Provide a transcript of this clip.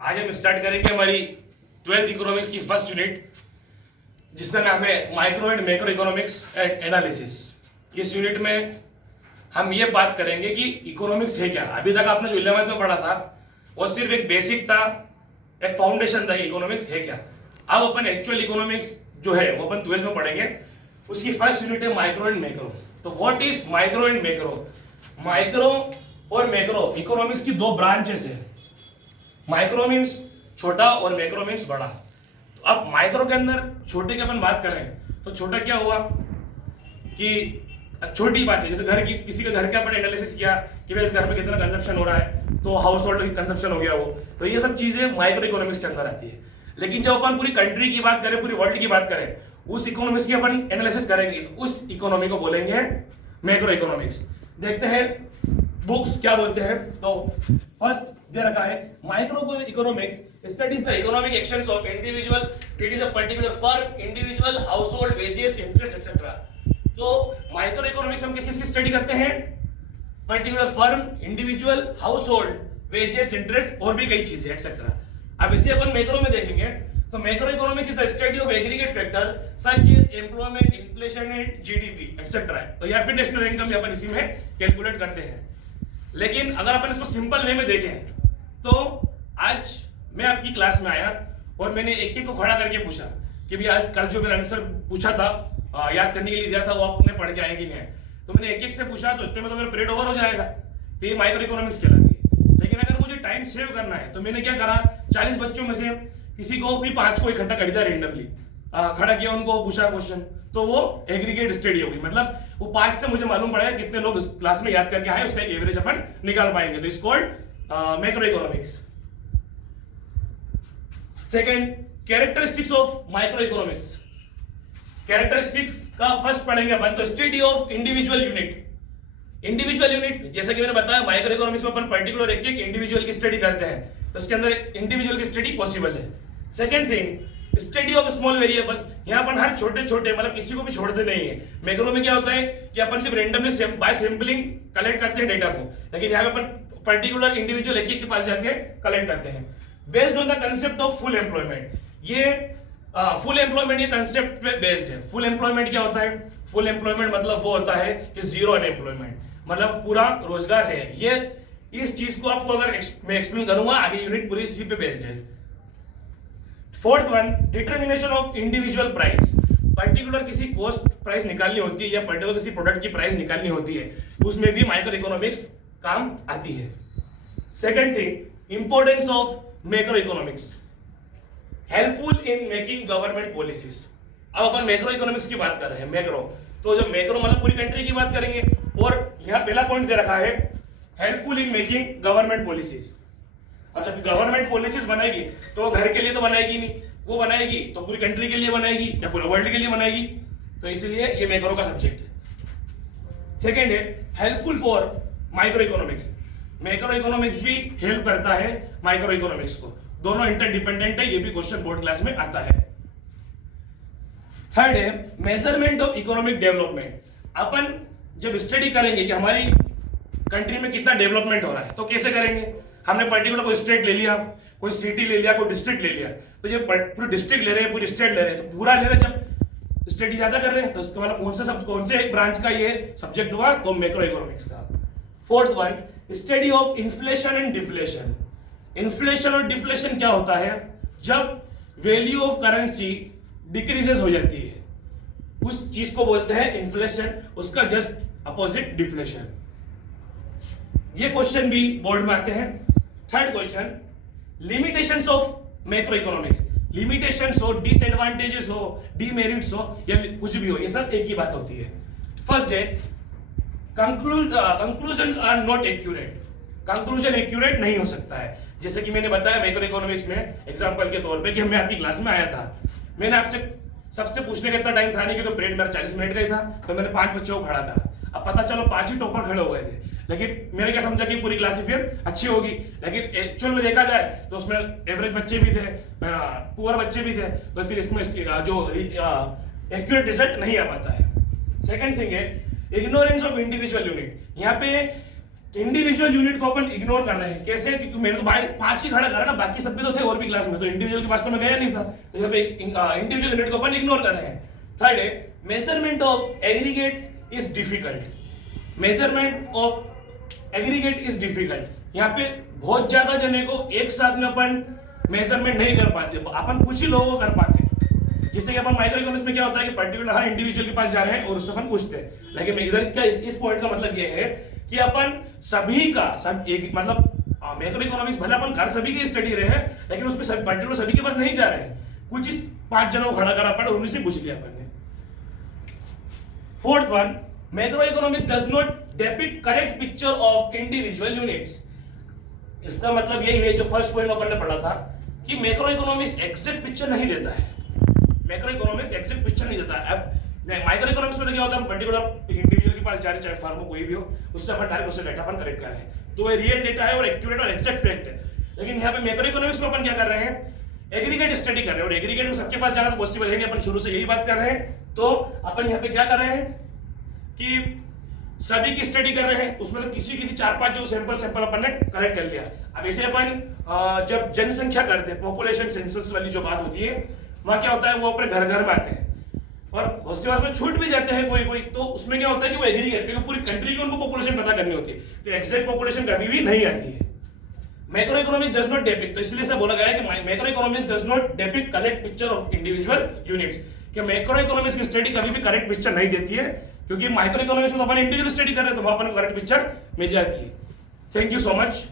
आज हम स्टार्ट करेंगे हमारी 12th इकोनॉमिक्स की फर्स्ट यूनिट, जिसका नाम है micro and macro economics and analysis. इस यूनिट में हम ये बात करेंगे कि इकोनॉमिक्स है क्या। अभी तक आपने जो 11th में पढ़ा था वो सिर्फ एक बेसिक था, एक फाउंडेशन था, इकोनॉमिक्स है क्या। अब अपन एक्चुअल इकोनॉमिक्स जो है वो अपन 12th में पढ़ेंगे। उसकी फर्स्ट यूनिट है माइक्रो एंड मैक्रो। तो what is micro and macro? Micro और मैक्रो इकोनॉमिक्स की दो ब्रांचेस है। माइक्रो मीन्स छोटा और मैक्रो मीन्स बड़ा। तो अब माइक्रो के अंदर छोटे की अपन बात करें तो छोटा क्या हुआ कि छोटी बात है, जैसे घर की, किसी के घर का अपन एनालिसिस किया कि भाई इस घर में कितना कंजप्शन हो रहा है, तो हाउस होल्ड कंजप्शन हो गया वो। तो ये सब चीजें माइक्रो इकोनॉमिक्स के अंदर आती है। लेकिन जब अपन पूरी कंट्री की बात करें, पूरी वर्ल्ड की बात करें, उस इकोनॉमिक्स की अपन एनालिसिस करेंगे तो उस इकोनॉमी को बोलेंगे मैक्रो इकोनॉमिक्स। देखते हैं बुक्स क्या बोलते हैं। तो फर्स्ट दे रखा है micro economics studies the economic actions of individual, it is a particular firm, individual, household, wages, interest etcetera. तो माइक्रो इकोनॉमिक्स हम किस चीज की स्टडी करते हैं? Particular firm, individual, household, wages, interest और भी कई चीजें एक्सेट्रा। अब इसे अपन मैक्रो में देखेंगे तो macro economics is the study of aggregate factor such as employment, inflation and GDP etcetera. तो या फिर नेशनल इनकम अपन इसी में कैलकुलेट करते हैं। लेकिन अगर अपन इसको सिंपल वे में देखें तो आज मैं आपकी क्लास में आया और मैंने एक एक को खड़ा करके पूछा कि भाई आज कल जो मैंने आंसर पूछा था, याद करने के लिए दिया था, वो आपने पढ़ के आए कि नहीं। तो मैंने एक एक से पूछा तो इतने में तो मेरा पीरियड ओवर हो जाएगा। तो ये माइक्रो इकोनॉमिक्स कहलाती है। लेकिन अगर मुझे टाइम सेव करना है तो मैंने क्या करा, 40 बच्चों में से किसी को भी 5 को इकट्ठा कर दिया, रेंडमली खड़ा किया, उनको पूछा क्वेश्चन, तो वो एग्रीगेट स्टडी होगी। मतलब वो 5 से मुझे मालूम पड़ा कितने लोग क्लास में याद करके आए, उसका एक एवरेज अपन निकाल पाएंगे। तो इस called macro economics. Second, characteristics of micro economics. Characteristics का फर्स्ट पढ़ेंगे अपन तो study of individual unit. Individual unit जैसा कि मैंने बताया माइक्रो इकोनॉमिक्स में अपन पर्टिकुलर एक इंडिविजुअल की स्टडी करते हैं, तो उसके अंदर इंडिविजुअल की स्टडी पॉसिबल है। Second thing, study of small variable. यहाँ अपन हर छोटे छोटे मतलब किसी को भी छोड़ते नहीं है। मैक्रो में क्या होता है कि अपन सिर्फ रेंडमली बाय सैंपलिंग कलेक्ट करते हैं डेटा को, लेकिन यहाँ पे अपन पर्टिकुलर इंडिविजुअल एक के पास जाके कलेक्ट करते हैं based on the concept of full employment. ये फुल एम्प्लॉयमेंट ये कंसेप्ट पे बेस्ड है। फुल एम्प्लॉयमेंट क्या होता है? फुल एम्प्लॉयमेंट मतलब वो होता है कि जीरो अनएम्प्लॉयमेंट, मतलब पूरा रोजगार है। ये इस चीज को आपको अगर मैं एक्सप्लेन करूंगा आगे, यूनिट पूरी इसी पे बेस्ड है। Fourth one, determination of individual price. Particular किसी कॉस्ट प्राइस निकालनी होती है या पर्टिकुलर किसी प्रोडक्ट की प्राइस निकालनी होती है, उसमें भी माइक्रो इकोनॉमिक्स काम आती है। Second thing, importance of macro economics, helpful in making government policies. अब अपन मैक्रो इकोनॉमिक्स की बात कर रहे हैं। मैक्रो तो जब मैक्रो मतलब पूरी कंट्री की बात करेंगे, और यहाँ पहला पॉइंट दे रखा है helpful in making government policies. अब जब गवर्नमेंट पॉलिसीज बनाएगी तो वो घर के लिए तो बनाएगी नहीं, वो बनाएगी तो पूरी कंट्री के लिए बनाएगी या पूरे वर्ल्ड के लिए बनाएगी। तो इसलिए ये मैक्रो का सब्जेक्ट है। सेकेंड है helpful for micro economics. Macro economics भी हेल्प करता है माइक्रो इकोनॉमिक्स को, दोनों इंटरडिपेंडेंट है। ये भी क्वेश्चन बोर्ड क्लास में आता है। थर्ड है मेजरमेंट ऑफ इकोनॉमिक डेवलपमेंट। अपन जब स्टडी करेंगे कि हमारी कंट्री में कितना डेवलपमेंट हो रहा है तो कैसे करेंगे। हमने पर्टिकुलर कोई स्टेट ले लिया, कोई सिटी ले लिया, कोई डिस्ट्रिक्ट ले लिया, तो जब पूरी डिस्ट्रिक्ट ले रहे हैं, पूरी स्टेट ले रहे हैं, तो पूरा ले रहे हैं, जब स्टडी ज्यादा कर रहे हैं तो उसका मतलब कौन से एक ब्रांच का ये सब्जेक्ट हुआ, तो मैक्रो इकोनॉमिक्स का। Fourth one, study of inflation and deflation. Inflation और डिफ्लेशन क्या होता है? जब वैल्यू ऑफ करेंसी डिक्रीजेस हो जाती है उस चीज को बोलते हैं इन्फ्लेशन, उसका जस्ट अपोजिट डिफ्लेशन। ये क्वेश्चन भी बोर्ड में आते हैं। Third question, limitations of macro economics. Limitations हो, डिसएडवांटेजेस हो, डीमेरिट्स हो या कुछ भी हो, ये सब एक ही बात होती है। फर्स्ट है conclusions are not accurate. Conclusion accurate नहीं हो सकता है। जैसे कि मैंने बताया मैक्रो इकोनॉमिक्स में एग्जांपल के तौर पे कि मैं आपकी क्लास में आया था, मैंने आपसे सबसे पूछने का इतना टाइम था नहीं क्योंकि पीरियड मेरा 40 मिनट का ही था, तो मैंने 5 बच्चों को खड़ा करा। अब पता चलो 5 ही टॉपर खड़े हो गए थे, लेकिन मैंने क्या समझा कि पूरी क्लास ही फिर अच्छी होगी। लेकिन एक्चुअल में देखा जाए तो उसमें एवरेज बच्चे भी थे, पुअर बच्चे भी थे, तो फिर इसमें जो एक्यूरेट रिजल्ट नहीं आ पाता है। सेकंड थिंग है इग्नोरेंस ऑफ इंडिविजुअल यूनिट। यहाँ पे इंडिविजुअल यूनिट को अपन इग्नोर कर रहे हैं। कैसे? क्योंकि मैंने तो 5 ही खड़ा करा ना, बाकी सब भी तो थे और भी क्लास में, तो इंडिविजुअल के पास तो मैं गया नहीं था, तो यहाँ पे इंडिविजुअल यूनिट को अपन इग्नोर कर रहे हैं। थर्ड है measurement of aggregate is difficult. Measurement of aggregate is difficult. यहाँ पे बहुत ज्यादा जने को एक साथ में अपन मेजरमेंट नहीं कर पाते, अपन कुछ ही लोगों को कर पाते हैं। जैसे कि अपन माइक्रो इकोनॉमिक्स में क्या होता है कि पर्टिकुलर हर इंडिविजुअल के पास जा रहे हैं और उससे अपन पूछते हैं, लेकिन इधर क्या इस पॉइंट का मतलब ये है कि अपन सभी का सब एक मतलब मैक्रो इकोनॉमिक्स भले अपन घर सभी की स्टडी रहे हैं, लेकिन उसमें सब पर्टिकुलर सभी के पास नहीं जा रहे हैं, कुछ इस 5 जनों को खड़ा करा पड़ा, उन्हीं से पूछ लिया अपन ने। Fourth one, macro economics does not depict correct picture of individual units. इसका मतलब यही है जो फर्स्ट पॉइंट अपन ने पढ़ा था कि मैक्रो इकोनॉमिक्स एग्जैक्ट पिक्चर नहीं देता है। मैक्रो इकोनॉमिक्स एग्जैक्ट पिक्चर नहीं देता है। अब माइक्रो इकोनॉमिक्स में तो क्या होता है, पर्टिकुलर इंडिविजुअल के पास जा रहे, चाहे फार्म हो कोई भी हो, उससे अपन डायरेक्ट उससे डेटा अपन कलेक्ट कर रहे हैं, तो वो रियल डेटा है और एक्यूरेट और एग्जैक्ट फैक्ट है। लेकिन यहाँ पे मैक्रो इकोनॉमिक्स में अपन क्या कर रहे हैं, एग्रीगेट स्टडी कर रहे हैं, और एग्रीगेट में सबके पास जाना तो पॉसिबल है नहीं, अपन शुरू से यही बात कर रहे हैं। तो अपन यहाँ पे क्या कर रहे हैं कि सभी की स्टडी कर रहे हैं, उसमें तो किसी 4-5 जो सैंपल अपन ने कलेक्ट कर लिया। अब ऐसे अपन जब जनसंख्या करते हैं, पॉपुलेशन सेंसस वाली जो बात होती है, वहां क्या होता है, वो अपने घर घर में आते हैं और बहुत सी बार में छूट भी जाते हैं कोई, तो उसमें क्या होता है कि वो एग्रीगेट, क्योंकि पूरी कंट्री की उनको पॉपुलेशन पता करनी होती है, तो एग्जैक्ट पॉपुलेशन कभी भी नहीं आती है। Macro economics does not depict, तो इसलिए से बोला गया है कि macro economics does not depict correct picture of individual units, कि मैक्रो इकोनॉमिक्स की स्टडी कभी भी करेक्ट पिक्चर नहीं देती है, क्योंकि माइक्रो इकोनॉमिक्स में तो अपन इंडिविजुअल स्टडी कर रहे हैं, तो वहां अपन को करेक्ट पिक्चर मिल जाती है। Thank you so much.